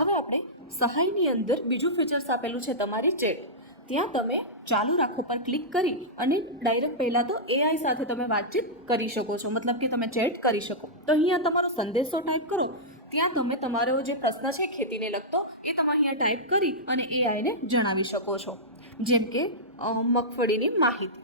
હવે આપણે સહાયની અંદર બીજું ફીચર્સ આપેલું છે તમારી ચેટ. ત્યાં તમે ચાલુ રાખો પર ક્લિક કરી અને ડાયરેક્ટ પહેલાં તો એઆઈ સાથે તમે વાતચીત કરી શકો છો. મતલબ કે તમે ચેટ કરી શકો. તો અહીંયા તમારો સંદેશો ટાઈપ કરો. ત્યાં તમે તમારો જે પ્રશ્ન છે ખેતીને લગતો એ તમે અહીંયા ટાઈપ કરી અને એઆઈને જણાવી શકો છો. જેમ કે મગફળીની માહિતી.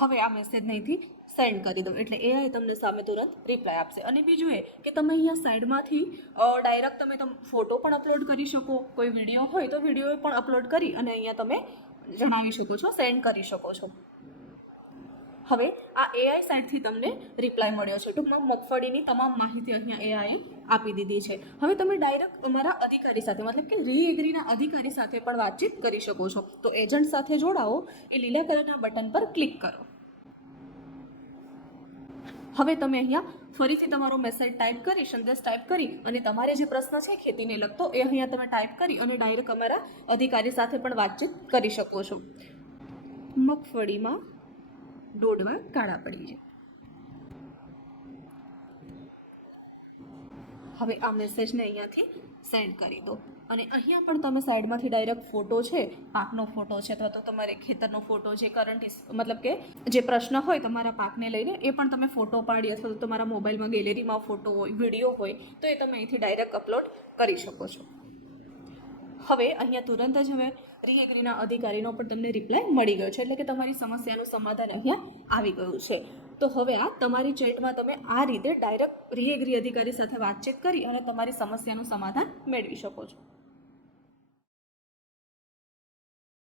હવે આ મેસેજ અહીંથી સેન્ડ કરી દો એટલે એઆઈ તમને સામે તુરંત રિપ્લાય આપશે. અને બીજું એ કે તમે અહીંયા સાઈડમાંથી ડાયરેક્ટ તમે ફોટો પણ અપલોડ કરી શકો. કોઈ વીડિયો હોય તો વીડિયો પણ અપલોડ કરી અને અહીંયા તમે જણાવી શકો છો સેન્ડ કરી શકો છો. હવે આ એઆઈ સાઇટથી તમને રિપ્લાય મળ્યો છે. ટૂંકમાં મગફળીની તમામ માહિતી અહીંયા એઆઈ આપી દીધી છે. હવે તમે ડાયરેક્ટ અમારા અધિકારી સાથે, મતલબ કે રી અધિકારી સાથે પણ વાતચીત કરી શકો છો. તો એજન્ટ સાથે જોડાઓ, એ લીલા કલરના બટન પર ક્લિક કરો. હવે તમે અહીંયા ફરીથી તમારો મેસેજ ટાઈપ કરી, સંદેશ ટાઈપ કરી અને તમારે જે પ્રશ્ન છે ખેતીને લગતો એ અહીંયા તમે ટાઈપ કરી અને ડાયરેક્ટ અમારા અધિકારી સાથે પણ વાતચીત કરી શકો છો. મગફળીમાં દોડવા કાળા પડી જાય. હવે આ મેસેજને અહીંયાથી સેન્ડ કરી દો. અને અહીંયા પણ તમે સાઈડમાંથી ડાયરેક્ટ ફોટો છે, પાકનો ફોટો છે, અથવા તો તમારે ખેતરનો ફોટો જે કરંટ મતલબ કે જે પ્રશ્ન હોય તમારા પાકને લઈને, એ પણ તમે ફોટો પાડી અથવા તો તમારા મોબાઈલમાં ગેલેરીમાં ફોટો હોય વીડિયો હોય, તો એ તમે અહીંથી ડાયરેક્ટ અપલોડ કરી શકો છો. હવે અહીંયા તુરંત જ હવે રીએગ્રીના અધિકારીનો પણ તમને રિપ્લાય મળી ગયો છે, એટલે કે તમારી સમસ્યાનું સમાધાન અહીંયા આવી ગયું છે. તો હવે આ તમારી ચેટમાં તમે આ રીતે ડાયરેક્ટ રીએગ્રી અધિકારી સાથે વાતચીત કરી અને તમારી સમસ્યાનું સમાધાન મેળવી શકો છો.